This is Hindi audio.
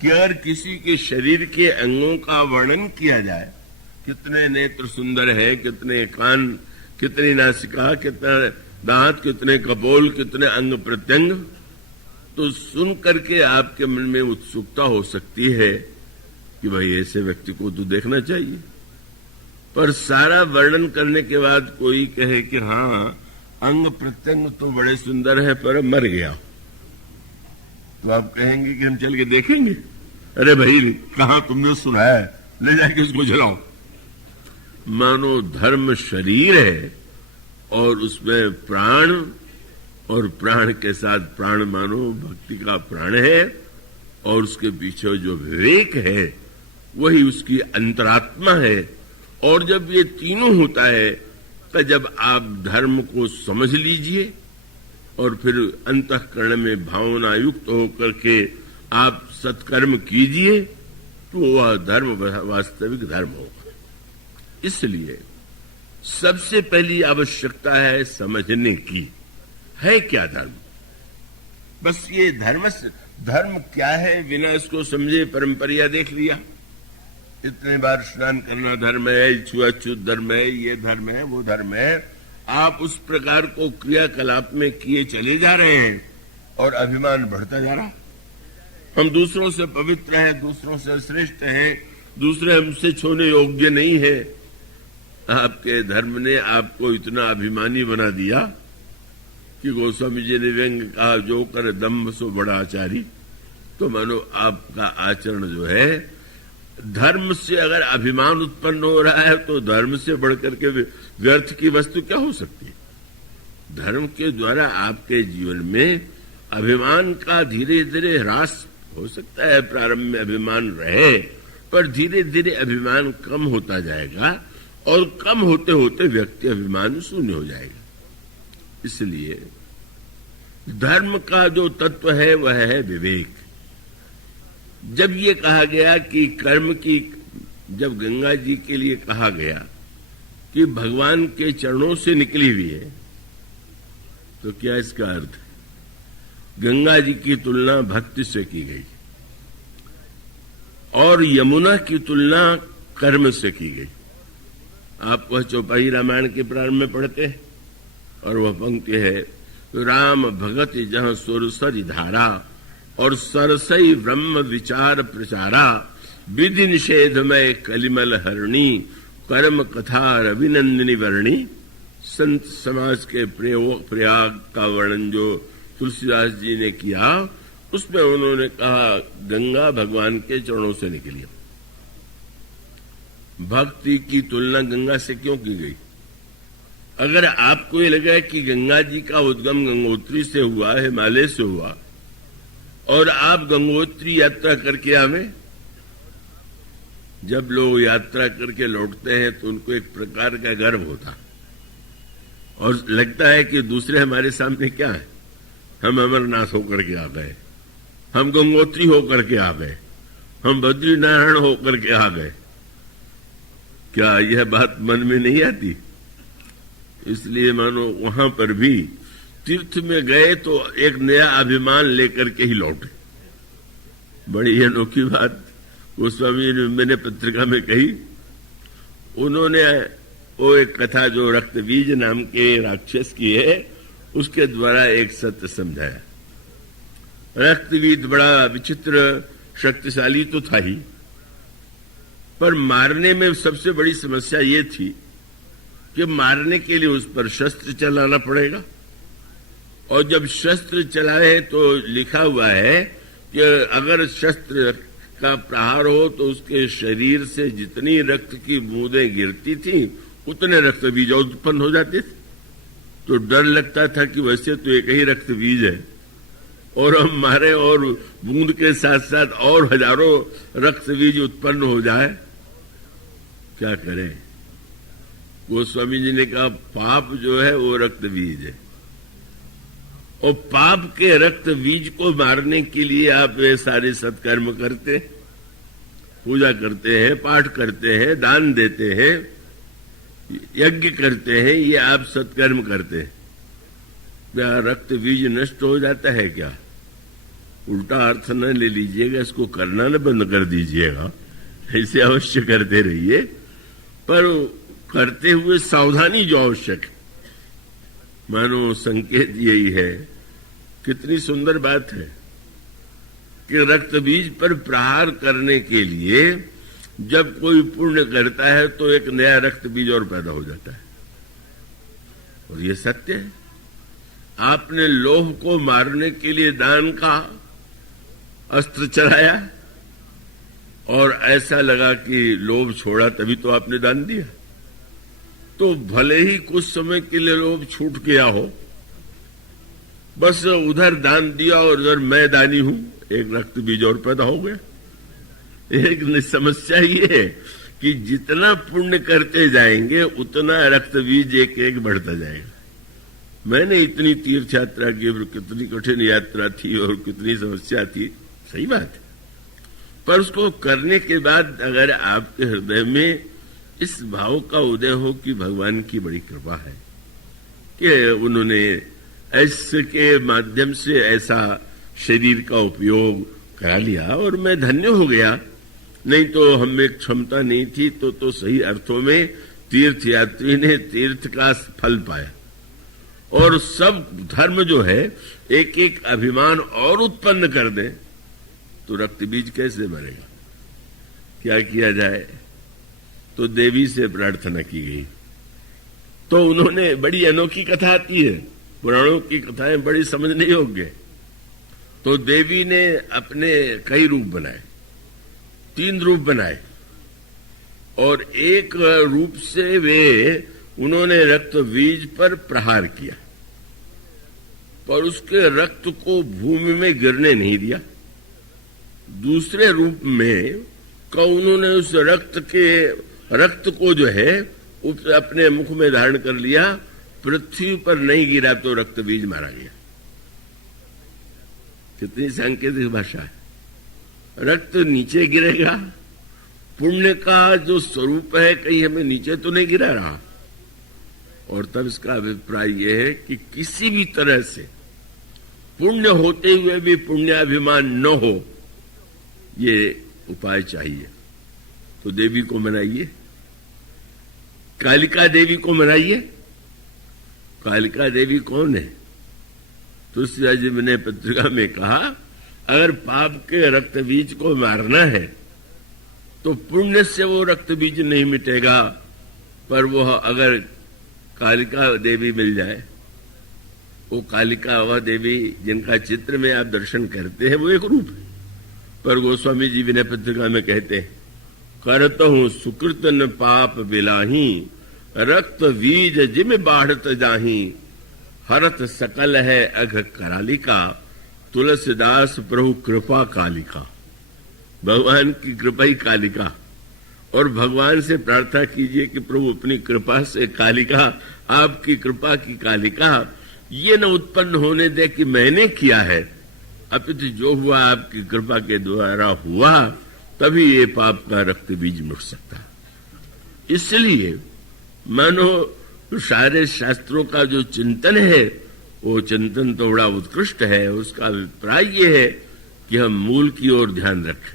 कि अगर किसी के शरीर के अंगों का वर्णन किया जाए, कितने नेत्र सुंदर है, कितने कान, कितनी नासिका, कितना दांत, कितने कपोल, कितने अंग प्रत्यंग, तो सुन करके आपके मन में उत्सुकता हो सकती है कि भाई ऐसे व्यक्ति को तो देखना चाहिए। पर सारा वर्णन करने के बाद कोई कहे कि हाँ अंग प्रत्यंग तो बड़े सुंदर है पर मर गया, तो आप कहेंगे कि हम चल के देखेंगे? अरे भाई कहां तुमने सुना है, ले जाके उसको जलाओ। मानो धर्म शरीर है और उसमें प्राण, और प्राण के साथ प्राण मानो भक्ति का प्राण है, और उसके पीछे जो विवेक है वही उसकी अंतरात्मा है। और जब ये तीनों होता है तो जब आप धर्म को समझ लीजिए और फिर अंतःकरण में भावना युक्त होकर के आप सत्कर्म कीजिए, तो वह धर्म वास्तविक धर्म होगा। इसलिए सबसे पहली आवश्यकता है समझने की, है क्या धर्म। बस ये धर्म क्या है बिना इसको समझे परंपरिया देख लिया। इतने बार स्नान करना धर्म है, छुआछूत धर्म है, ये धर्म है, वो धर्म है। आप उस प्रकार को क्रियाकलाप में किए चले जा रहे हैं और अभिमान बढ़ता जा रहा है। हम दूसरों से पवित्र हैं, दूसरों से श्रेष्ठ हैं, दूसरे हमसे छूने योग्य नहीं है। आपके धर्म ने आपको इतना अभिमानी बना दिया कि गोस्वामी जी ने व्यंग कहा, जो कर दम्भ सो बड़ा आचारी। तो मानो आपका आचरण जो है, धर्म से अगर अभिमान उत्पन्न हो रहा है तो धर्म से बढ़कर के व्यर्थ की वस्तु क्या हो सकती है। धर्म के द्वारा आपके जीवन में अभिमान का धीरे धीरे ह्रास हो सकता है। प्रारंभ में अभिमान रहे, पर धीरे धीरे अभिमान कम होता जाएगा और कम होते होते व्यक्ति अभिमान शून्य हो जाएगा। इसलिए धर्म का जो तत्व है वह है विवेक। जब ये कहा गया कि कर्म की, जब गंगा जी के लिए कहा गया कि भगवान के चरणों से निकली हुई है, तो क्या इसका अर्थ है? गंगा जी की तुलना भक्ति से की गई और यमुना की तुलना कर्म से की गई। आप वह चौपाई रामायण के प्रारंभ में पढ़ते हैं और वह पंक्ति है, राम भगत जहां सुरसरि धारा और सरसई ब्रह्म विचार प्रचारा, विधि निषेधमय कलिमल हरणी, कर्म कथा रविनंदिनी वर्णी। संत समाज के प्रयाग का वर्णन जो तुलसीदास जी ने किया, उसमें उन्होंने कहा गंगा भगवान के चरणों से निकली। भक्ति की तुलना गंगा से क्यों की गई? अगर आपको ये लगा कि गंगा जी का उद्गम गंगोत्री से हुआ, हिमालय से हुआ, और आप गंगोत्री यात्रा करके आवे, जब लोग यात्रा करके लौटते हैं तो उनको एक प्रकार का गर्व होता और लगता है कि दूसरे हमारे सामने क्या है, हम अमरनाथ होकर के आ गए, हम गंगोत्री होकर के आ गए, हम बद्रीनारायण होकर के आ गए। क्या यह बात मन में नहीं आती? इसलिए मानो वहां पर भी तीर्थ में गए तो एक नया अभिमान लेकर के ही लौटे। बड़ी अनोखी बात गोस्वामी जी ने मैंने पत्रिका में कही। उन्होंने वो एक कथा जो रक्तबीज नाम के राक्षस की है, उसके द्वारा एक सत्य समझाया। रक्तबीज बड़ा विचित्र शक्तिशाली तो था ही, पर मारने में सबसे बड़ी समस्या ये थी कि मारने के लिए उस पर शस्त्र चलाना पड़ेगा, और जब शस्त्र चलाए तो लिखा हुआ है कि अगर शस्त्र का प्रहार हो तो उसके शरीर से जितनी रक्त की बूंदें गिरती थी उतने रक्त बीज उत्पन्न हो जाते थे। तो डर लगता था कि वैसे तो एक ही रक्त बीज है और हम मारे और बूंद के साथ साथ और हजारों रक्त बीज उत्पन्न हो जाए, क्या करें। गोस्वामी जी ने कहा पाप जो है वो रक्त बीज है, और पाप के रक्त बीज को मारने के लिए आप वे सारे सत्कर्म करते, पूजा करते हैं, पाठ करते हैं, दान देते हैं, यज्ञ करते हैं, ये आप सत्कर्म करते हैं। क्या रक्त बीज नष्ट हो जाता है क्या? उल्टा अर्थ न ले लीजिएगा, इसको करना न बंद कर दीजिएगा, ऐसे अवश्य करते रहिए, पर करते हुए सावधानी जो आवश्यक है। मानो संकेत यही है, कितनी सुंदर बात है कि रक्त बीज पर प्रहार करने के लिए जब कोई पुण्य करता है तो एक नया रक्त बीज और पैदा हो जाता है। और ये सत्य है। आपने लोभ को मारने के लिए दान का अस्त्र चलाया और ऐसा लगा कि लोभ छोड़ा, तभी तो आपने दान दिया। तो भले ही कुछ समय के लिए लोभ छूट गया हो, बस उधर दान दिया और उधर मैं दानी हूं, एक रक्त बीज और पैदा हो गया। एक समस्या ये है कि जितना पुण्य करते जाएंगे उतना रक्त बीज एक एक बढ़ता जाएगा। मैंने इतनी तीर्थ यात्रा की और कितनी कठिन यात्रा थी और कितनी समस्या थी, सही बात है, पर उसको करने के बाद अगर आपके हृदय में इस भाव का उदय हो कि भगवान की बड़ी कृपा है कि उन्होंने ऐसे के माध्यम से ऐसा शरीर का उपयोग करा लिया और मैं धन्य हो गया, नहीं तो हमें क्षमता नहीं थी तो सही अर्थों में तीर्थ यात्री ने तीर्थ का फल पाया। और सब धर्म जो है एक एक अभिमान और उत्पन्न कर दे तो रक्त बीज कैसे बनेगा? क्या किया जाए? तो देवी से प्रार्थना की गई। तो उन्होंने, बड़ी अनोखी कथा आती है, पुराणों की कथाएं बड़ी समझने योग्य। तो देवी ने अपने कई रूप बनाए, 3 रूप बनाए, और एक रूप से वे उन्होंने रक्त बीज पर प्रहार किया, पर उसके रक्त को भूमि में गिरने नहीं दिया। दूसरे रूप में उन्होंने उस रक्त को जो है अपने मुख में धारण कर लिया, पृथ्वी पर नहीं गिरा तो रक्त बीज मारा गया। कितनी सांकेतिक भाषा है। रक्त नीचे गिरेगा, पुण्य का जो स्वरूप है कहीं हमें नीचे तो नहीं गिरा रहा। और तब इसका अभिप्राय यह है कि किसी भी तरह से पुण्य होते हुए भी पुण्याभिमान न हो, ये उपाय चाहिए। तो देवी को मनाइए, कालिका देवी को मनाइए। कालिका देवी कौन है? तुलसीदास जी ने पत्रिका में कहा, अगर पाप के रक्त बीज को मारना है तो पुण्य से वो रक्त बीज नहीं मिटेगा, पर वो अगर कालिका देवी मिल जाए, वो कालिका वह देवी जिनका चित्र में आप दर्शन करते हैं, वो एक रूप है। पर गोस्वामी जी विनय पत्रिका में कहते हैं, करत हूं सुकृत न पाप बिलाही, रक्त बीज जिम बाढ़त जाही, हरत सकल है अघ करालिका, तुलसीदास प्रभु कृपा कालिका। भगवान की कृपा ही कालिका। और भगवान से प्रार्थना कीजिए कि प्रभु अपनी कृपा से कालिका, आपकी कृपा की कालिका ये न उत्पन्न होने दे कि मैंने किया है, अपितु जो हुआ आपकी कृपा के द्वारा हुआ, तभी ये पाप का रक्त बीज मिट सकता। इसलिए मानो सारे शास्त्रों का जो चिंतन है वो चिंतन तो बड़ा उत्कृष्ट है। उसका अभिप्राय ये है कि हम मूल की ओर ध्यान रखें।